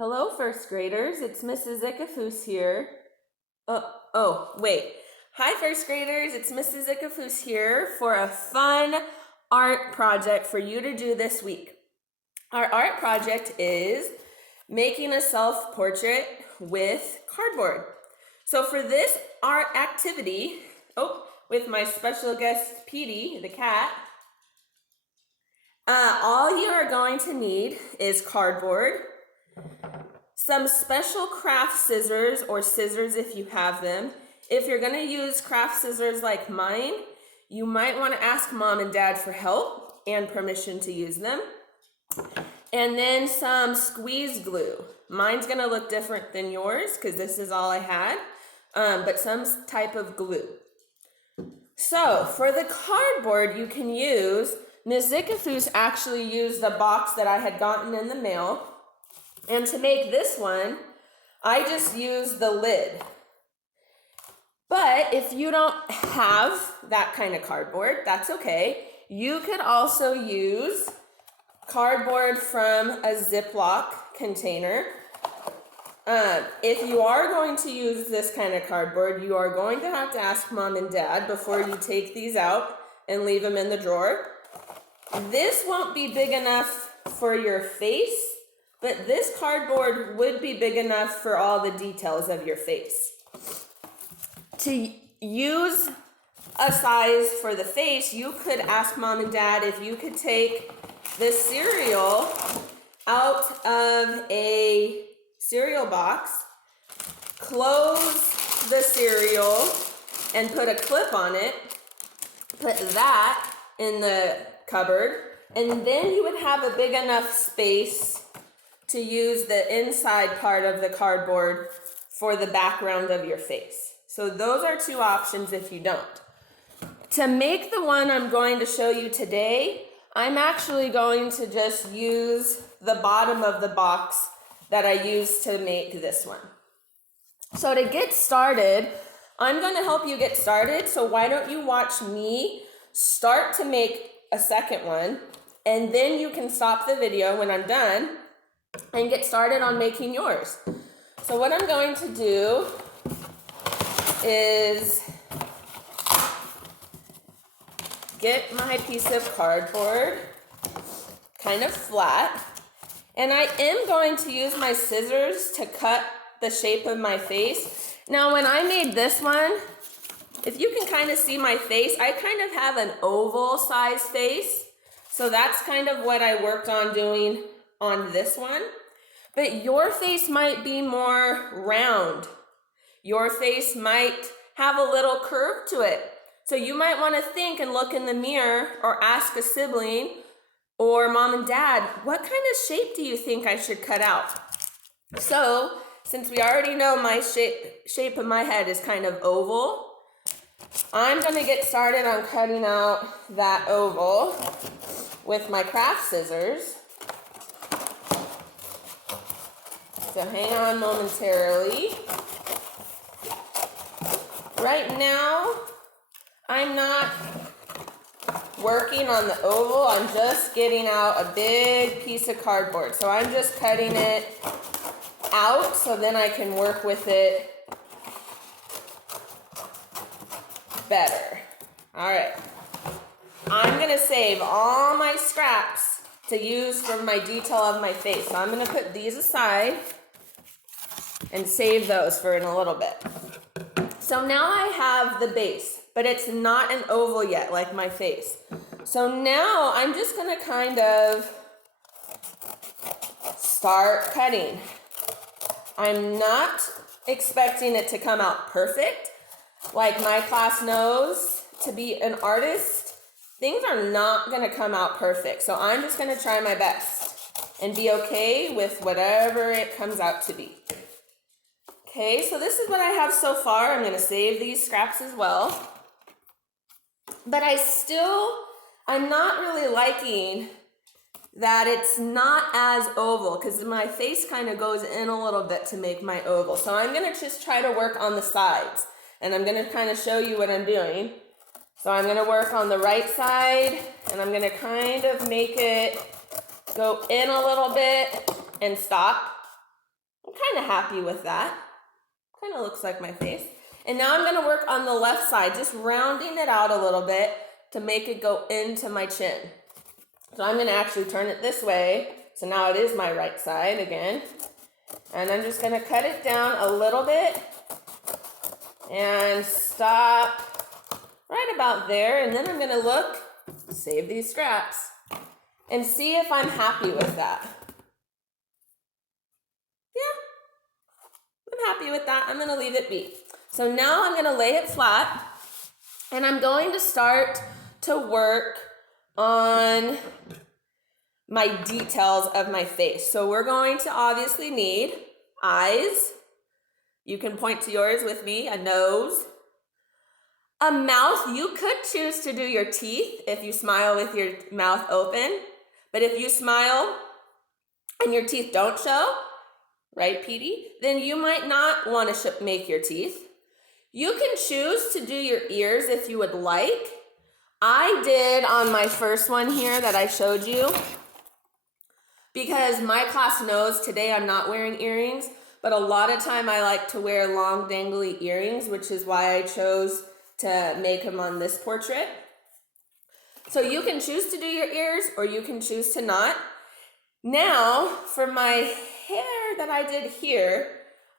Hello, first graders. It's Mrs. Ickafus here. Wait. Hi, first graders. It's Mrs. Ickafus here for a fun art project for you to do this week. Our art project is making a self-portrait with cardboard. So for this art activity, with my special guest, Petey, the cat, all you are going to need is cardboard, some special craft scissors or scissors if you have them. If you're going to use craft scissors like mine, you might want to ask mom and dad for help and permission to use them. And then some squeeze glue. Mine's going to look different than yours because this is all I had, but some type of glue. So for the cardboard, you can use, Ms. Ickafus actually used the box that I had gotten in the mail. And to make this one, I just used the lid. But if you don't have that kind of cardboard, that's okay. You could also use cardboard from a Ziploc container. If you are going to use this kind of cardboard, you are going to have to ask mom and dad before you take these out and leave them in the drawer. This won't be big enough for your face, but this cardboard would be big enough for all the details of your face. To use a size for the face, you could ask mom and dad if you could take this cereal out of a cereal box, close the cereal, and put a clip on it, put that in the cupboard, and then you would have a big enough space to use the inside part of the cardboard for the background of your face. So those are two options if you don't. To make the one I'm going to show you today, I'm actually going to just use the bottom of the box that I used to make this one. So to get started, I'm going to help you get started. So why don't you watch me start to make a second one, and then you can stop the video when I'm done and get started on making yours. So what I'm going to do is get my piece of cardboard kind of flat, and I am going to use my scissors to cut the shape of my face. Now when I made this one, if you can kind of see my face, I kind of have an oval size face. So that's kind of what I worked on doing on this one. But your face might be more round. Your face might have a little curve to it. So you might want to think and look in the mirror or ask a sibling or mom and dad, what kind of shape do you think I should cut out? So since we already know my shape of my head is kind of oval, I'm going to get started on cutting out that oval with my craft scissors. So hang on momentarily. Right now, I'm not working on the oval. I'm just getting out a big piece of cardboard. So I'm just cutting it out so then I can work with it better. All right. I'm going to save all my scraps to use for my detail of my face. So I'm going to put these aside and save those for in a little bit. So now I have the base, but it's not an oval yet like my face. So now I'm just going to kind of start cutting. I'm not expecting it to come out perfect. Like my class knows, to be an artist, things are not going to come out perfect. So I'm just going to try my best and be okay with whatever it comes out to be. Okay, so this is what I have so far. I'm going to save these scraps as well. But I'm not really liking that it's not as oval because my face kind of goes in a little bit to make my oval. So I'm going to just try to work on the sides. And I'm going to kind of show you what I'm doing. So I'm going to work on the right side, and I'm going to kind of make it go in a little bit and stop. I'm kind of happy with that. Kind of looks like my face. And now I'm going to work on the left side, just rounding it out a little bit to make it go into my chin. So I'm going to actually turn it this way. So now it is my right side again. And I'm just going to cut it down a little bit and stop right about there. And then I'm going to look, save these scraps, and see if I'm happy with that. Yeah, I'm happy with that. I'm going to leave it be. So now I'm going to lay it flat, and I'm going to start to work on my details of my face. So we're going to obviously need eyes. You can point to yours with me, a nose. A mouth. You could choose to do your teeth if you smile with your mouth open. But if you smile and your teeth don't show, right, Petey? Then you might not want to make your teeth. You can choose to do your ears if you would like. I did on my first one here that I showed you, because my class knows today I'm not wearing earrings, but a lot of time I like to wear long dangly earrings, which is why I chose to make them on this portrait. So you can choose to do your ears or you can choose to not. Now, for my hair that I did here,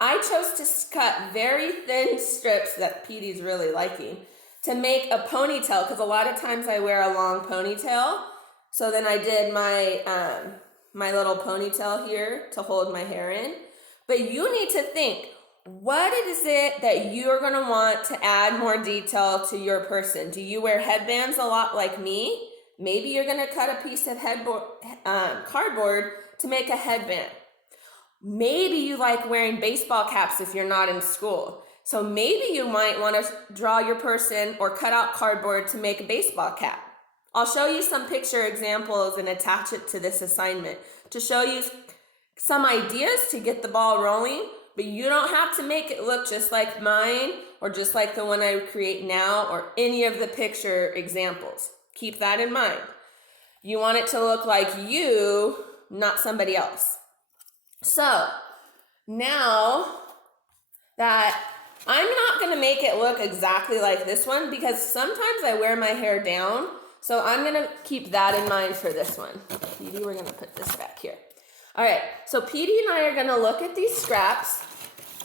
I chose to cut very thin strips that Petey's really liking to make a ponytail, because a lot of times I wear a long ponytail. So then I did my my little ponytail here to hold my hair in. But you need to think, what is it that you're going to want to add more detail to your person? Do you wear headbands a lot like me? Maybe you're going to cut a piece of cardboard to make a headband. Maybe you like wearing baseball caps if you're not in school. So maybe you might want to draw your person or cut out cardboard to make a baseball cap. I'll show you some picture examples and attach it to this assignment to show you some ideas to get the ball rolling, but you don't have to make it look just like mine or just like the one I create now or any of the picture examples. Keep that in mind. You want it to look like you, not somebody else. So now that I'm not going to make it look exactly like this one, because sometimes I wear my hair down. So I'm going to keep that in mind for this one. Petey, we're going to put this back here. All right, so Petey and I are going to look at these scraps,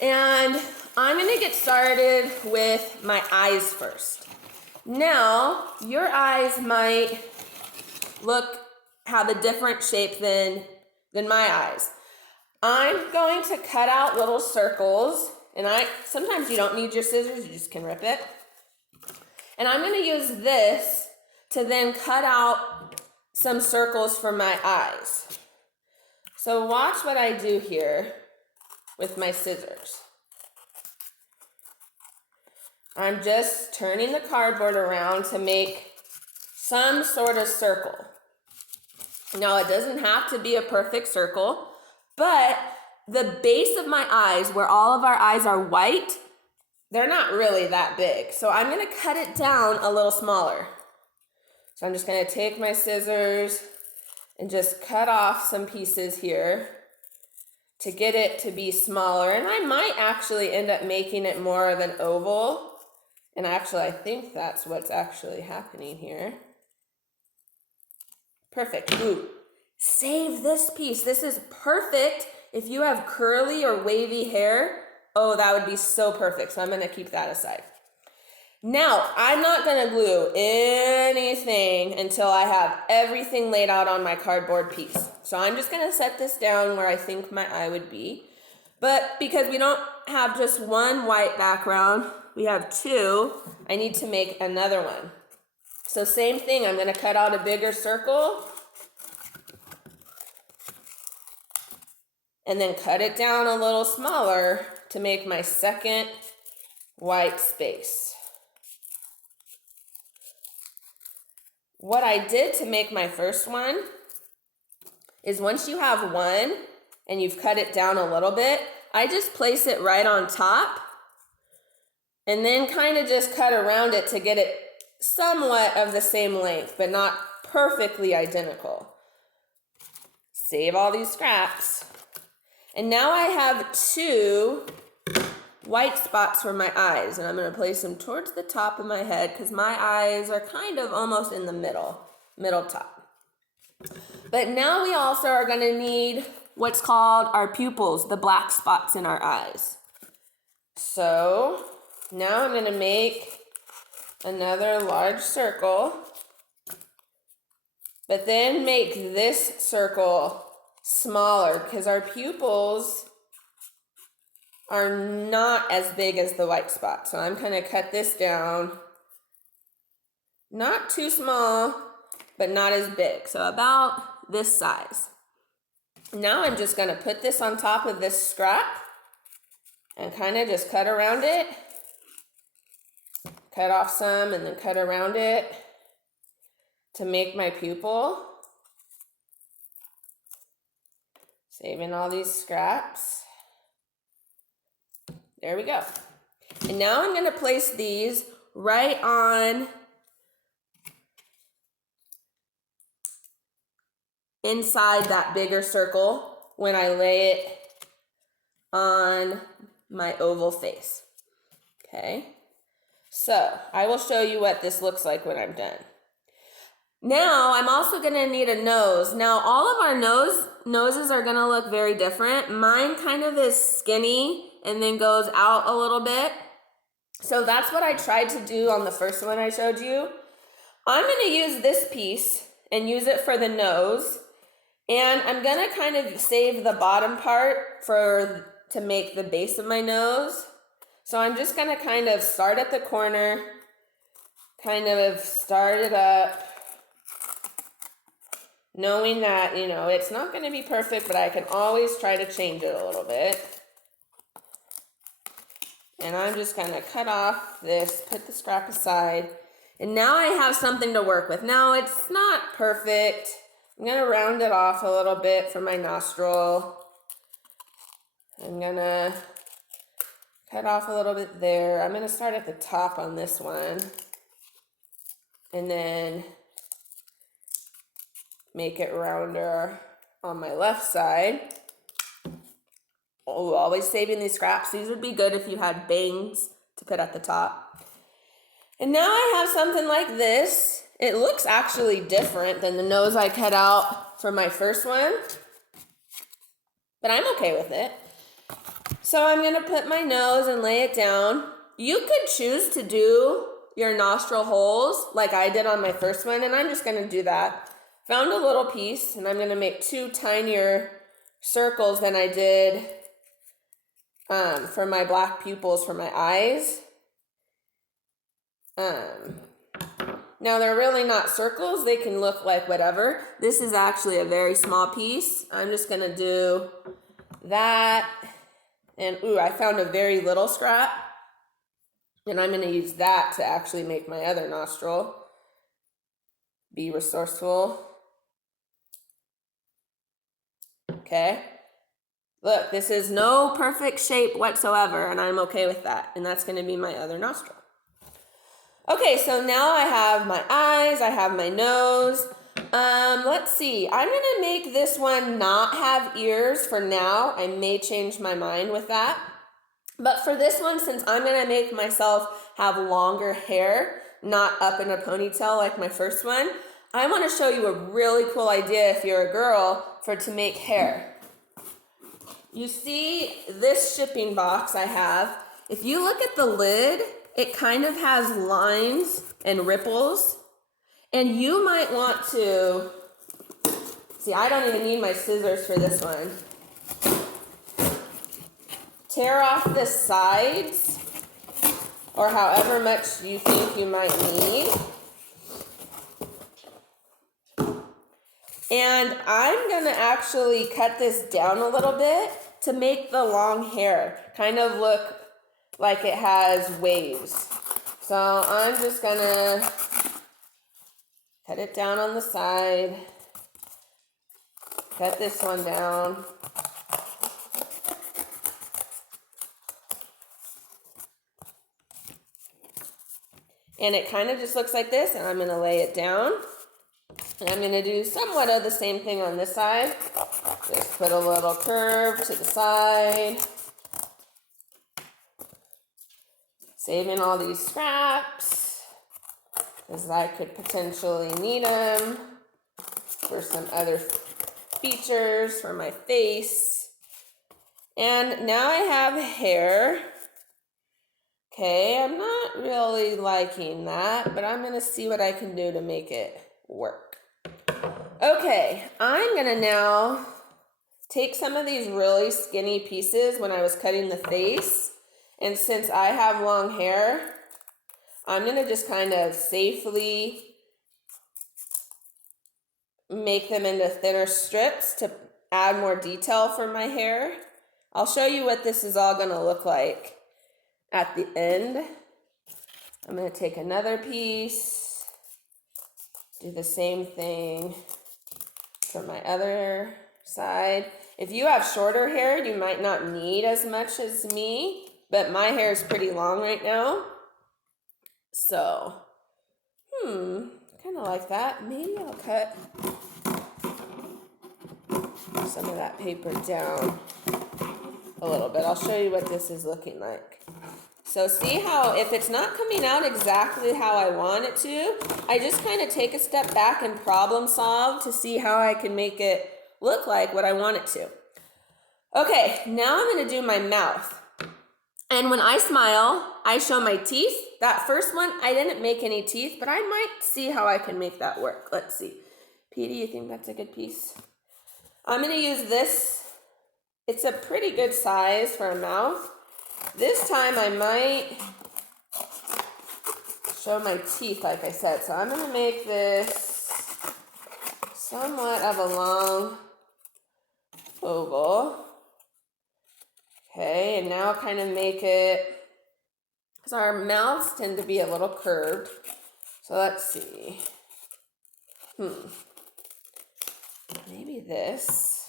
and I'm going to get started with my eyes first. Now, your eyes might have a different shape than my eyes. I'm going to cut out little circles, and sometimes you don't need your scissors, you just can rip it. And I'm going to use this to then cut out some circles for my eyes. So watch what I do here with my scissors. I'm just turning the cardboard around to make some sort of circle. Now, it doesn't have to be a perfect circle, but the base of my eyes, where all of our eyes are white, they're not really that big. So I'm going to cut it down a little smaller. So I'm just going to take my scissors and just cut off some pieces here to get it to be smaller. And I might actually end up making it more of an oval. And actually, I think that's what's actually happening here. Perfect. Ooh. Save this piece. This is perfect if you have curly or wavy hair. Oh, that would be so perfect. So I'm going to keep that aside. Now, I'm not going to glue anything until I have everything laid out on my cardboard piece. So I'm just going to set this down where I think my eye would be. But because we don't have just one white background, we have two, I need to make another one. So same thing, I'm going to cut out a bigger circle and then cut it down a little smaller to make my second white space. What I did to make my first one is once you have one and you've cut it down a little bit, I just place it right on top and then kind of just cut around it to get it somewhat of the same length, but not perfectly identical. Save all these scraps. And now I have 2 white spots for my eyes, and I'm going to place them towards the top of my head because my eyes are kind of almost in the middle top. But now we also are going to need what's called our pupils, the black spots in our eyes. So now I'm going to make another large circle, but then make this circle smaller because our pupils are not as big as the white spot. So I'm going to cut this down, not too small, but not as big. So about this size. Now I'm just going to put this on top of this scrap and kind of just cut around it. Cut off some and then cut around it to make my pupil. Saving all these scraps. There we go. And now I'm going to place these right on inside that bigger circle when I lay it on my oval face. Okay, so I will show you what this looks like when I'm done. Now I'm also going to need a nose. Now all of our noses are going to look very different. Mine kind of is skinny and then goes out a little bit. So that's what I tried to do on the first one I showed you. I'm going to use this piece and use it for the nose. And I'm going to kind of save the bottom part to make the base of my nose. So I'm just going to kind of start at the corner, kind of start it up, knowing that, it's not going to be perfect, but I can always try to change it a little bit. And I'm just going to cut off this, put the scrap aside. And now I have something to work with. Now it's not perfect. I'm going to round it off a little bit for my nostril. I'm going to cut off a little bit there. I'm going to start at the top on this one. And then make it rounder on my left side. Oh, always saving these scraps. These would be good if you had bangs to put at the top. And now I have something like this. It looks actually different than the nose I cut out for my first one, but I'm okay with it. So I'm going to put my nose and lay it down. You could choose to do your nostril holes like I did on my first one, and I'm just going to do that. Found a little piece, and I'm going to make 2 tinier circles than I did for my black pupils for my eyes. Now they're really not circles. They can look like whatever. This is actually a very small piece. I'm just going to do that. And I found a very little scrap. And I'm going to use that to actually make my other nostril. Be resourceful. Okay. Look, this is no perfect shape whatsoever, and I'm okay with that. And that's going to be my other nostril. Okay, so now I have my eyes, I have my nose. Let's see. I'm going to make this one not have ears for now. I may change my mind with that. But for this one, since I'm going to make myself have longer hair, not up in a ponytail like my first one, I want to show you a really cool idea if you're a girl to make hair. You see this shipping box I have. If you look at the lid, it kind of has lines and ripples. And you might want to, see, I don't even need my scissors for this one. Tear off the sides, or however much you think you might need. And I'm going to actually cut this down a little bit to make the long hair kind of look like it has waves. So I'm just going to cut it down on the side. Cut this one down. And it kind of just looks like this, and I'm going to lay it down. And I'm going to do somewhat of the same thing on this side. Just put a little curve to the side. Saving all these scraps because I could potentially need them for some other features for my face. And now I have hair. Okay, I'm not really liking that, but I'm gonna see what I can do to make it work. Okay, I'm gonna now take some of these really skinny pieces when I was cutting the face, and since I have long hair, I'm gonna just kind of safely make them into thinner strips to add more detail for my hair. I'll show you what this is all gonna look like at the end. I'm gonna take another piece, do the same thing for my other side. If you have shorter hair, you might not need as much as me, but my hair is pretty long right now. So, kind of like that. Maybe I'll cut some of that paper down a little bit. I'll show you what this is looking like. So see how if it's not coming out exactly how I want it to, I just kind of take a step back and problem solve to see how I can make it look like what I want it to. Okay, now I'm going to do my mouth. And when I smile, I show my teeth. That first one, I didn't make any teeth, but I might see how I can make that work. Let's see. Petey, you think that's a good piece? I'm going to use this. It's a pretty good size for a mouth. This time I might show my teeth, like I said. So I'm going to make this somewhat of a long oval. Okay, and now kind of make it, because our mouths tend to be a little curved. So let's see. Maybe this,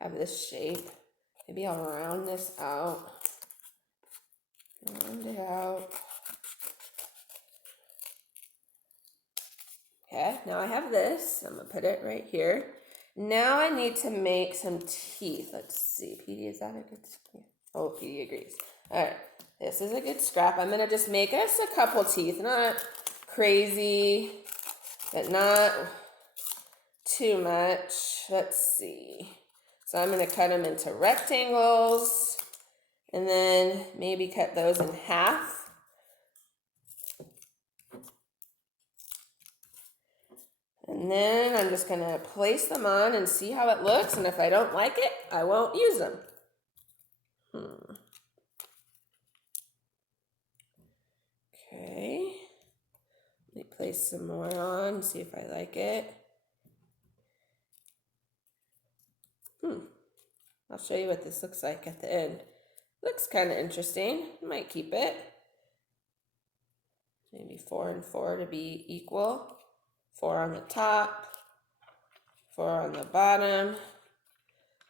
have this shape. Maybe I'll round this out. Round it out. Okay, now I have this. I'm gonna put it right here. Now I need to make some teeth. Let's see, Petey, is that a good scrap? Oh, Petey agrees. All right, this is a good scrap. I'm gonna just make us a couple teeth, not crazy, but not too much. Let's see. So I'm gonna cut them into rectangles and then maybe cut those in half. And then I'm just going to place them on and see how it looks. And if I don't like it, I won't use them. Okay. Let me place some more on and see if I like it. I'll show you what this looks like at the end. Looks kind of interesting. Might keep it. Maybe 4 and 4 to be equal. 4 on the top, 4 on the bottom.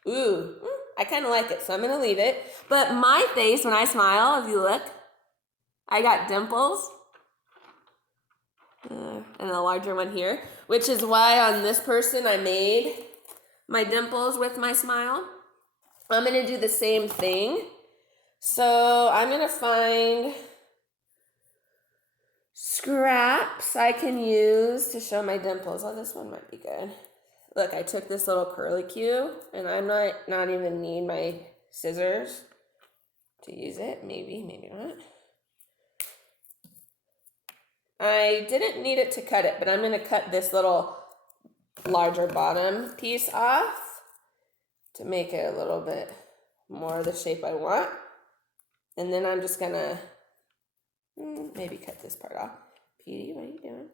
Ooh, I kind of like it, so I'm going to leave it. But my face, when I smile, if you look, I got dimples. And a larger one here, which is why on this person I made my dimples with my smile. I'm going to do the same thing. So I'm going to find scraps I can use to show my dimples. Oh, this one might be good. Look, I took this little curly cue, and I might not even need my scissors to use it. Maybe, maybe not. I didn't need it to cut it, but I'm going to cut this little larger bottom piece off to make it a little bit more the shape I want. And then I'm just going to maybe cut this part off. Petey, what are you doing?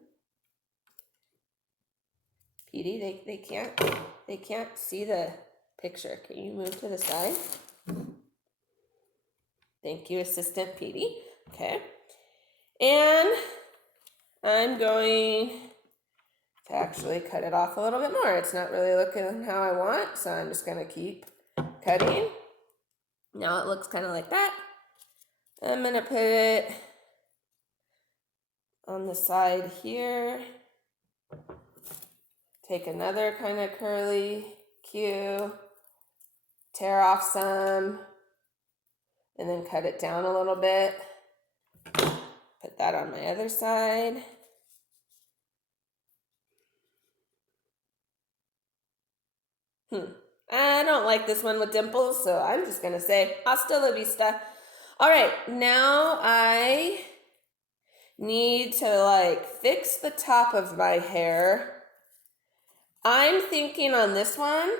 Petey, they can't see the picture. Can you move to the side? Thank you, Assistant Petey. Okay. And I'm going to actually cut it off a little bit more. It's not really looking how I want, so I'm just going to keep cutting. Now it looks kind of like that. I'm going to put it on the side here. Take another kind of curly cue. tear off some, and then cut it down a little bit. Put that on my other side. I don't like this one with dimples, so I'm just gonna say hasta la vista. All right, now I need to like fix the top of my hair. I'm thinking on this one,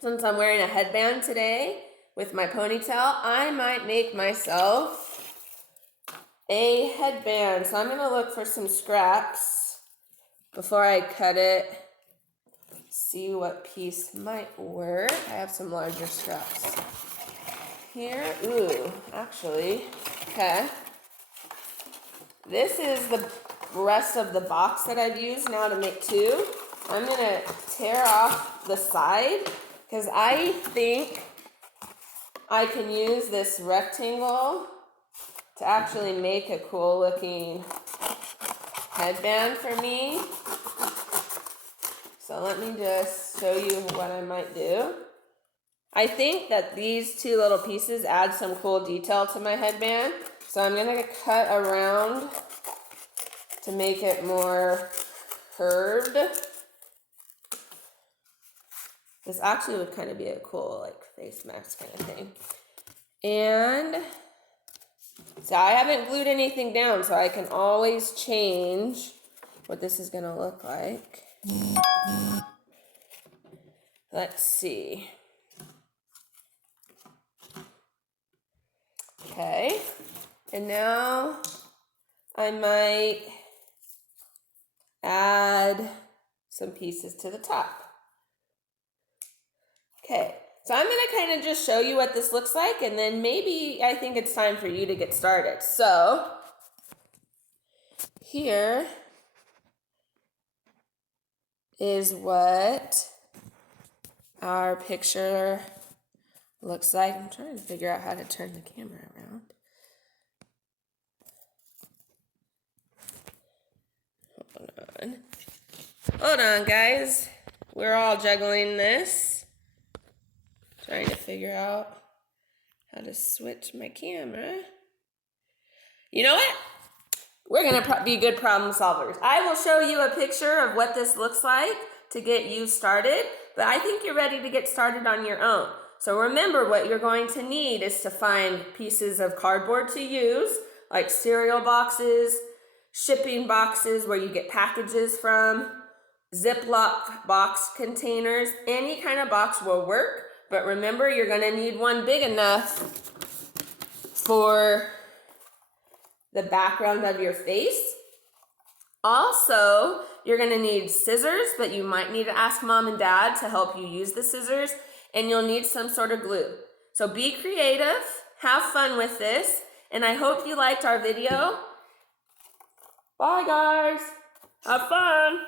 since I'm wearing a headband today with my ponytail, I might make myself a headband. So I'm gonna look for some scraps before I cut it. See what piece might work. I have some larger scraps here. Ooh, actually, okay. This is the rest of the box that I've used now to make two. I'm gonna tear off the side because I think I can use this rectangle to actually make a cool looking headband for me. So let me just show you what I might do. I think that these two little pieces add some cool detail to my headband. So I'm gonna cut around to make it more curved. This actually would kind of be a cool like face mask kind of thing. And so I haven't glued anything down, so I can always change what this is gonna look like. Let's see. Okay, and now I might add some pieces to the top. Okay, so I'm gonna kind of just show you what this looks like, and then maybe I think it's time for you to get started. So here is what our picture looks like. I'm trying to figure out how to turn the camera around. Hold on, guys. We're all juggling this. Trying to figure out how to switch my camera. You know what? We're gonna be good problem solvers. I will show you a picture of what this looks like to get you started, but I think you're ready to get started on your own. So remember, what you're going to need is to find pieces of cardboard to use, like cereal boxes, shipping boxes where you get packages from, Ziploc box containers. Any kind of box will work, but remember, you're gonna need one big enough for the background of your face. Also, you're gonna need scissors, but you might need to ask mom and dad to help you use the scissors, and you'll need some sort of glue. So be creative, have fun with this, and I hope you liked our video. Bye guys, have fun.